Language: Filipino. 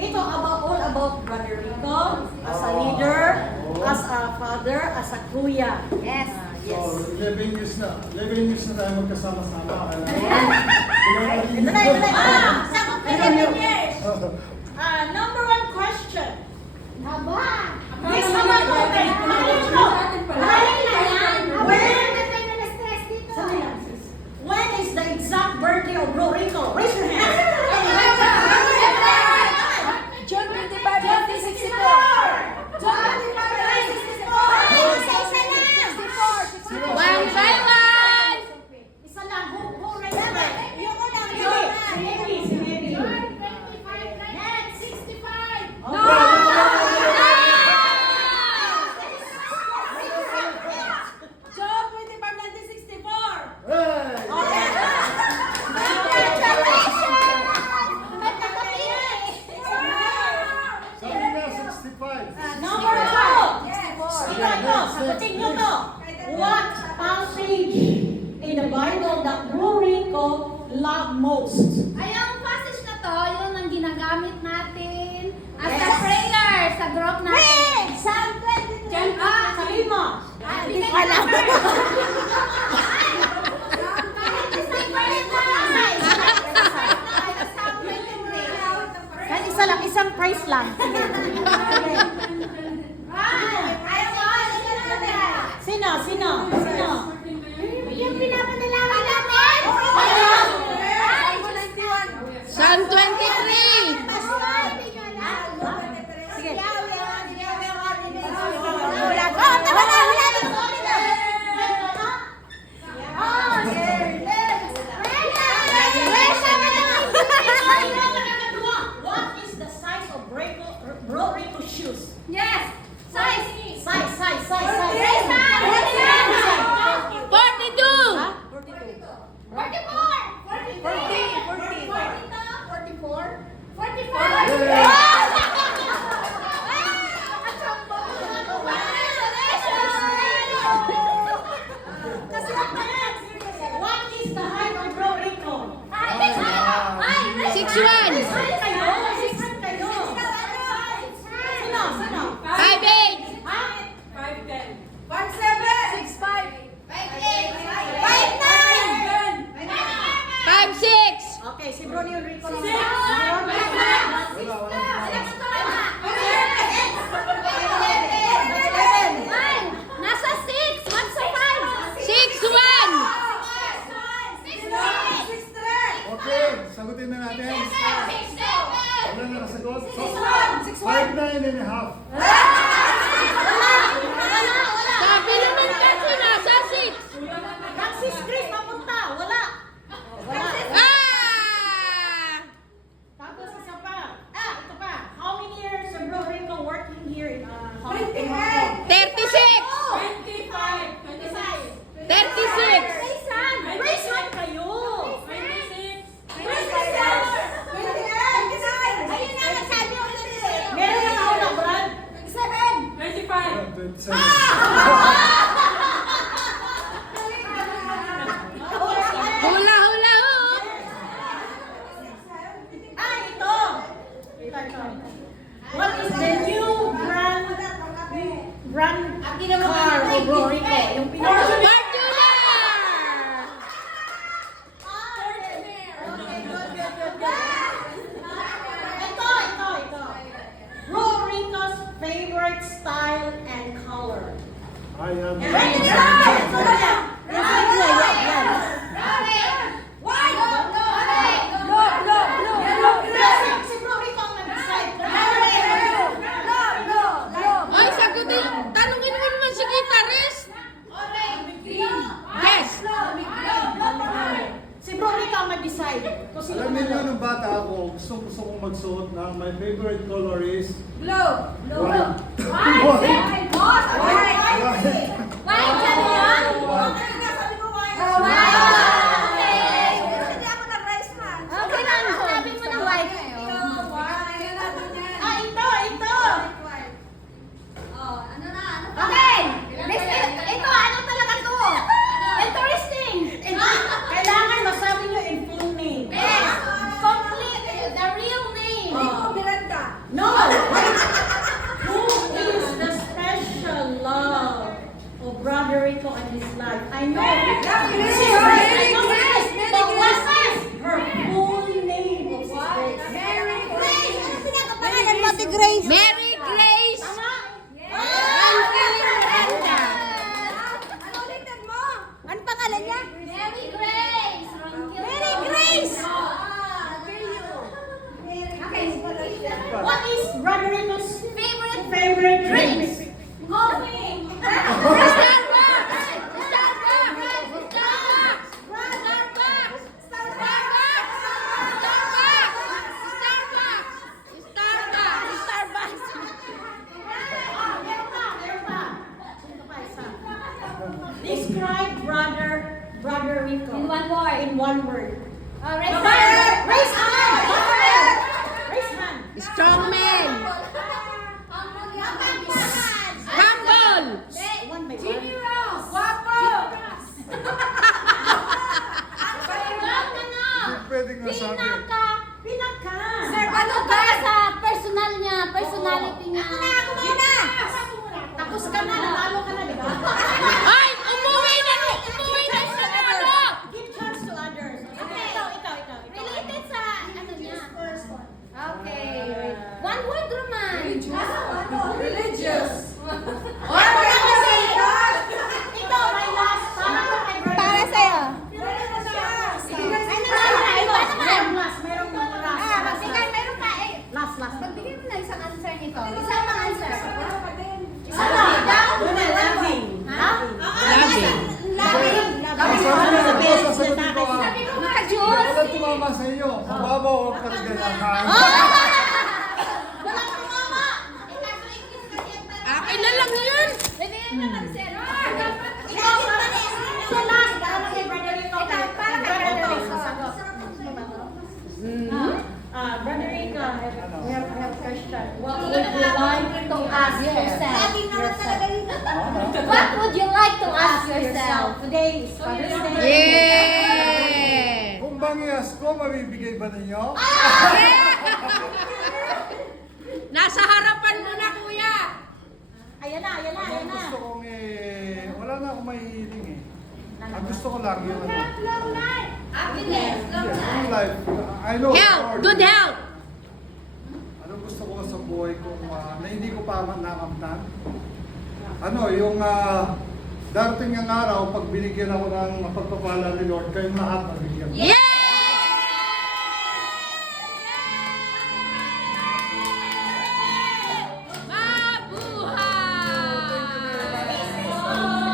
ito all about Brother Rico, as a leader, as a father, as a kuya. Yes. Yes. So, 11 years na. 11 years na tayo magkasama-sama. Ito na. Sakot na 11 years. Number one question. Haba. Miss naman ko. When is the exact birthday of Bro Rico? Raise your hand. June 25, 1964. June 25, 1964. One by one. Isa lang. Who raise your hand? Si Mary. June 25, 1965. June 25, 1964. Sabi nga, 65. Number two. Sagutin nyo to. What passage in the Bible that Bro Rico loved most? Ay, ang passage na to, yun ang ginagamit natin as a prayer sa group natin. Psalm 23. Sabihin mo. Hindi ko alam. Kahit isa lang, isang price lang. Sino? Yung pinapanalangin namin. Psalm 23. Sige. What is the size of Bro Rico's shoes? Yes. Size. Size. 42. What is the height of Bro Rico? 6'1". Sino? 5'8". Ha? 5'6". Okay, si Bro Rico. Nasa 6. What's a 5? 6'1". Okay, sagutin na natin. Wala na nasagot. 5'9 and a half. Sabi naman kasi nasa 6. Francis Chris, papunta. Wala. Ah! Tapos isa pa. Ito pa. How many years is Bro Rico working here in Hong Kong? 36. 36. Raise hand kayo. Meron na nauna, Brad. 27. Hula, hula, hoop. Ito. What is the new brand car of Bro Rico? Yung Fortuner. Ito. Bro Rico's favorite style and color. I am. Si Bro Rico ang nag-decide. Ay, sagutin. Tanungin mo naman si guitarist. Yes. Si Bro Rico ang nag-decide. Kung sino Alam niyo manalo. nung bata ako, gusto kong magsuot na my favorite color is white. Okay lang, sabi mo na white. Ito. Okay! Ito, ano talaga to? Interesting! Kailangan masabi nyo in full name. Yes! Complete, the real name. Oh. No! Who is the special love of Brother Rico and his life? I know. Mary Grace! But what is her full name of Sis Grace? Mary Grace! Ano pinakapangalan mo, Ate Grace? Mary Grace! Tama? Ano ulitin mo? Ano pangalan niya? Mary Grace! Mary Grace! What is Brother Rico's Favorite favorite drink? coffee! Describe Brother Rico. In one word. In one word. Raise Raise hand! Raise hand! Strong man! Humble! One by Jimmy one. Ross! Guapo! Hindi pwedeng masabi. Pinaka! Ano ba sa personal niya, personality niya? Tapos ka na, nanalo ka na, di ba? Ay! Umuwi na siya dito! Give chance to others. Ikaw. Related sa ano niya? Okay. One word, Roman. Religious. Ikaw, my last. Para sa'yo. Merong last. Meron pa eh. Last. Magbigay mo na isang answer nito. Isang mga answer. Isa lang. Loving. Ha? Loving. Sasagutin ko ah. Sabi mo nga, Diyos. Walang tumama sa iyo. Mababaw ang kaligayahan. Walang tumama. Akin na lang yun! Bibigyan mo ng answer. Ikaw, so last. Para kay Brother Rico. Para kay Brother Rico. Sagot. Brother Rico, we have a question. What would you like to ask yourself? What would you like to ask yourself? Today is Father's Day. Yeah! Kung bangyas ko, mabibigay ba ninyo? Nasa harapan mo na, kuya! Ayan na. Ang gusto kong wala na akong mahihiling eh. Ang gusto ko lang yung Happiness. yung life. I know it's Health! hard. Good health! Ano gusto ko sa buhay ko na hindi ko pa nakamtan? Ano, yung darating ang araw, pag binigyan ako ng pagpapala ni Lord, kayong lahat mabigyan. Yeah!